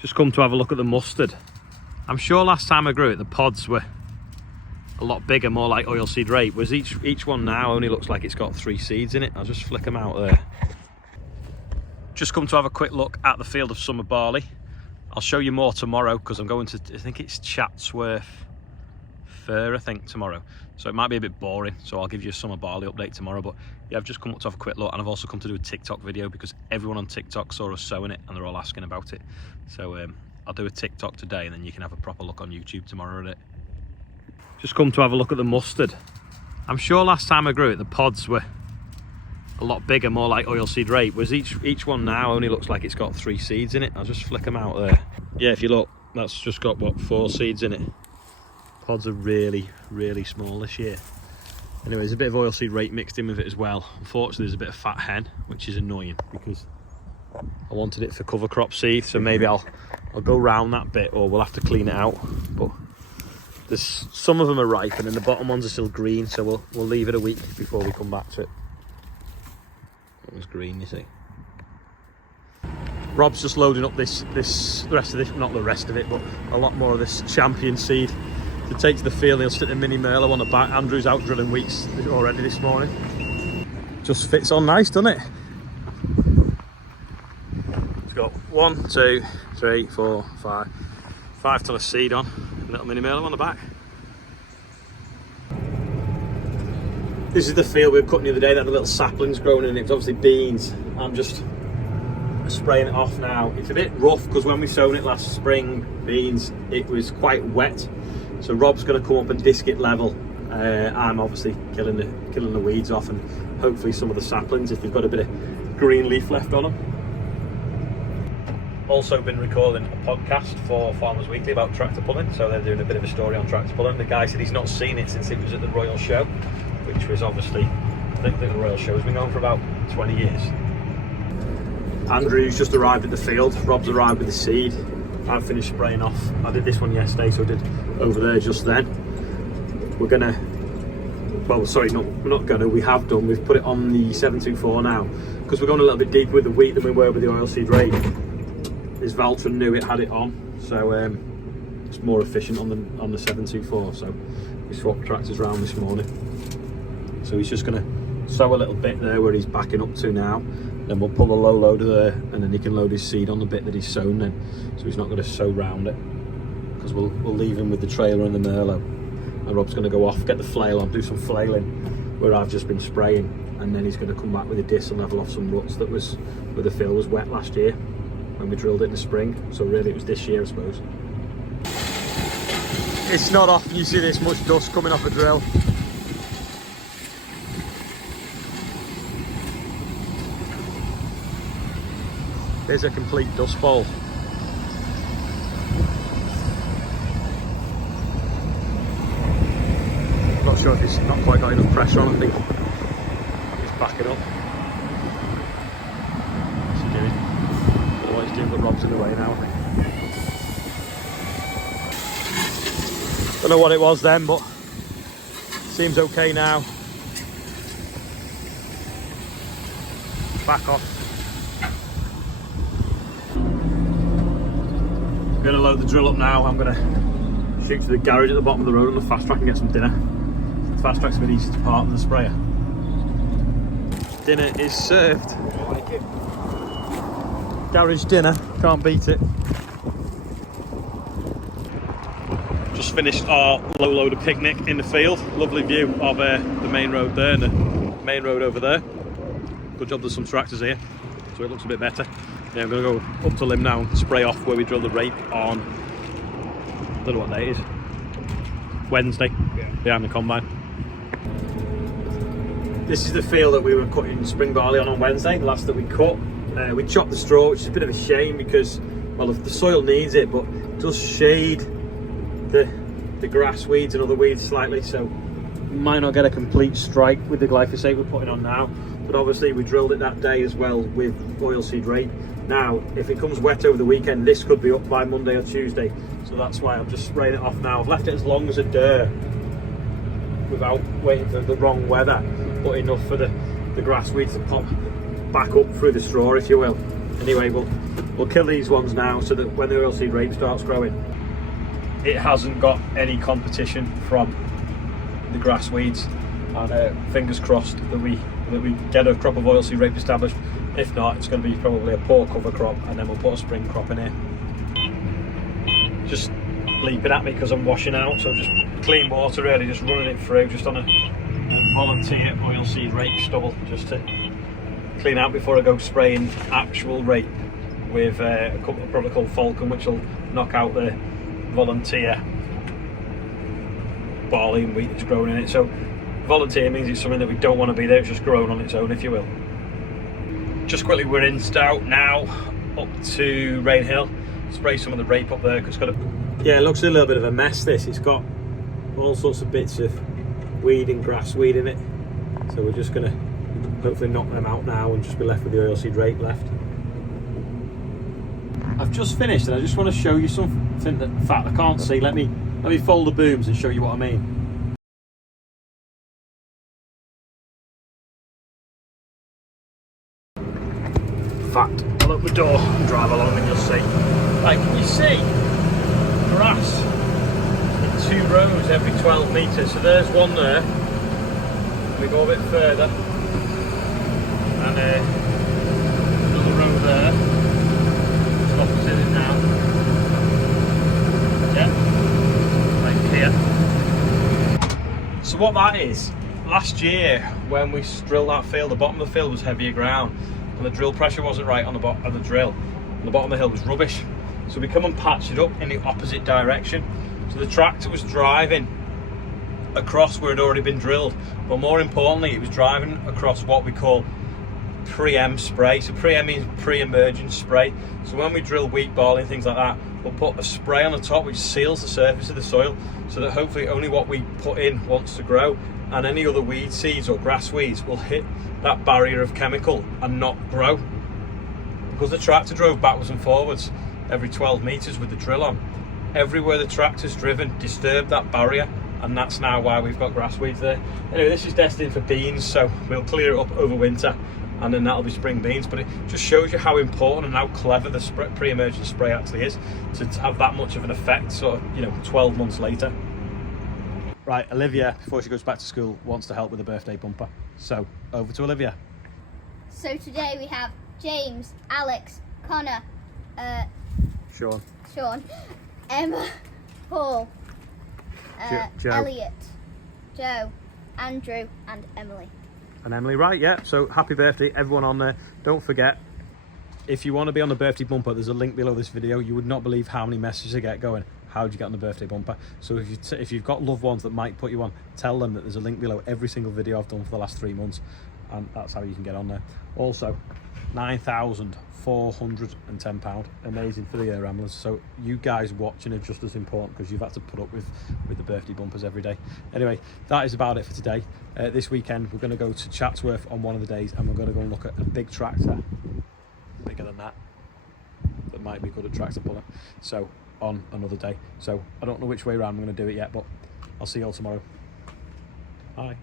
Just come to have a look at the mustard. I'm sure last time I grew it, the pods were a lot bigger, more like oilseed rape, whereas each one now only looks like it's got 3 seeds in it. I'll just flick them out there. Just come to have a quick look at the field of summer barley. I'll show you more tomorrow because I'm going to, I think it's Chatsworth Fair, I think, tomorrow. So it might be a bit boring, so I'll give you a summer barley update tomorrow. But yeah, I've just come up to have a quick look, and I've also come to do a TikTok video because everyone on TikTok saw us sowing it and they're all asking about it. So I'll do a TikTok today and then you can have a proper look on YouTube tomorrow at it. Just come to have a look at the mustard. I'm sure last time I grew it, the pods were a lot bigger, more like oilseed rape, whereas each one now only looks like it's got 3 seeds in it. I'll just flick them out there. Yeah, if you look, that's just got, what, 4 seeds in it. Pods are really, really small this year. Anyway, there's a bit of oilseed rape mixed in with it as well. Unfortunately, there's a bit of fat hen, which is annoying because I wanted it for cover crop seed, so maybe I'll go round that bit, or we'll have to clean it out. But there's some of them are ripe, and then the bottom ones are still green, so we'll leave it a week before we come back to it. That was green, you see. Rob's just loading up the rest of this, not the rest of it, but a lot more of this champion seed to take to the field. He'll stick the mini Merlot on the back. Andrew's out drilling wheats already this morning. Just fits on nice, doesn't it? It's got 1, 2, 3, 4, 5 till a seed on. A little mini Merlot on the back. This is the field we were cutting the other day that had the little saplings growing in it. It's obviously beans. I'm just spraying it off now. It's a bit rough because when we sown it last spring, beans, it was quite wet. So Rob's going to come up and disc it level. I'm obviously killing the weeds off, and hopefully some of the saplings if they've got a bit of green leaf left on them. Also been recording a podcast for Farmers Weekly about tractor pulling, so they're doing a bit of a story on tractor pulling. The guy said he's not seen it since it was at the Royal Show, which was obviously, I think the Royal Show has been going for about 20 years. Andrew's just arrived at the field. Rob's arrived with the seed. I've finished spraying off. I did this one yesterday, so I did over there just then. We're gonna, well, sorry, we're not gonna, we have done. We've put it on the 724 now because we're going a little bit deeper with the wheat than we were with the oilseed rape. This Valtron knew it had it on, so it's more efficient on the 724. So we swapped tractors around this morning. So he's just going to sow a little bit there where he's backing up to now. Then we'll pull the low loader there, and then he can load his seed on the bit that he's sown then. So he's not going to sow round it, because we'll leave him with the trailer and the Merlot. And Rob's going to go off, get the flail on, do some flailing where I've just been spraying, and then he's going to come back with a disc and level off some ruts that was where the field was wet last year when we drilled it in the spring. So really it was this year, I suppose. It's not often you see this much dust coming off a drill. There's a complete dust bowl. Not sure if it's not quite got enough pressure on, I think it's backing up. What's he doing? I don't know what he's doing, but Rob's in the way now, I think. Don't know what it was then, but seems okay now. Back off. I'm going to load the drill up now. I'm going to shoot to the garage at the bottom of the road on the fast track and get some dinner. The fast track's a bit easy to park than the sprayer. Dinner is served. I like it. Garage dinner, can't beat it. Just finished our low loader picnic in the field. Lovely view of the main road there and the main road over there. Good job there's some tractors here, so it looks a bit better. Yeah, I'm going to go up to Lim now and spray off where we drilled the rape on, I don't know what day it is, Wednesday, behind the combine. This is the field that we were cutting spring barley on Wednesday, the last that we cut. We chopped the straw, which is a bit of a shame because, well, the soil needs it, but it does shade the grass weeds and other weeds slightly, so we might not get a complete strike with the glyphosate we're putting on now. But obviously we drilled it that day as well with oilseed rape. Now, if it comes wet over the weekend, this could be up by Monday or Tuesday. So that's why I'm just spraying it off now. I've left it as long as a dare without waiting for the wrong weather, but enough for the grass weeds to pop back up through the straw, if you will. Anyway, we'll we'll kill these ones now so that when the oilseed rape starts growing, it hasn't got any competition from the grass weeds. And fingers crossed that we get a crop of oilseed rape established. If not, it's going to be probably a poor cover crop, and then we'll put a spring crop in here. Just leaping at me because I'm washing out, so just clean water really, just running it through just on a volunteer oilseed rape stubble, just to clean out before I go spraying actual rape with a product called Falcon, which will knock out the volunteer barley and wheat that's grown in it. So volunteer means it's something that we don't want to be there, it's just grown on its own, if you will. Just quickly, we're in Stout now, up to Rain Hill. Spray some of the rape up there because it's got a... Yeah, it looks a little bit of a mess, this. It's got all sorts of bits of weed and grass weed in it. So we're just going to hopefully knock them out now and just be left with the oilseed rape left. I've just finished and I just want to show you something that, in fact, I can't see. Let me fold the booms and show you what I mean. In fact, I'll open the door and drive along and you'll see. Like, can you see grass in 2 rows every 12 metres? So there's one there. We go a bit further, and another row there. Just opposite it now. Yeah, right here. So what that is, last year when we drilled that field, the bottom of the field was heavier ground, and the drill pressure wasn't right on the bottom of the drill. And the bottom of the hill was rubbish. So we come and patched it up in the opposite direction. So the tractor was driving across where it had already been drilled, but more importantly, it was driving across what we call pre-em spray. So pre-em means pre-emergent spray. So when we drill wheat, barley and things like that, we'll put a spray on the top which seals the surface of the soil, so that hopefully only what we put in wants to grow, and any other weed seeds or grass weeds will hit that barrier of chemical and not grow. Because the tractor drove backwards and forwards every 12 metres with the drill on, everywhere the tractor's driven disturbed that barrier, and that's now why we've got grass weeds there. Anyway, this is destined for beans, so we'll clear it up over winter and then that'll be spring beans. But it just shows you how important and how clever the pre-emergent spray actually is to have that much of an effect, sort of, you know, 12 months later. Right, Olivia, before she goes back to school, wants to help with the birthday bumper. So over to Olivia. So today we have James, Alex, Connor, Sean, Emma, Paul, Joe. Elliot, Joe, Andrew and Emily. And Emily, right, yeah. So happy birthday, everyone on there. Don't forget, if you want to be on the birthday bumper, there's a link below this video. You would not believe how many messages I get going, how did you get on the birthday bumper? So if you've got loved ones that might put you on, tell them that there's a link below every single video I've done for the last 3 months, and that's how you can get on there. Also, £9,410, amazing for the air ramblers. So you guys watching are just as important, because you've had to put up with the birthday bumpers every day. Anyway, that is about it for today. This weekend we're going to go to Chatsworth on one of the days, and we're going to go and look at a big tractor, bigger than that might be good at tractor pulling, so on another day. So I don't know which way around I'm going to do it yet, but I'll see you all tomorrow. Bye.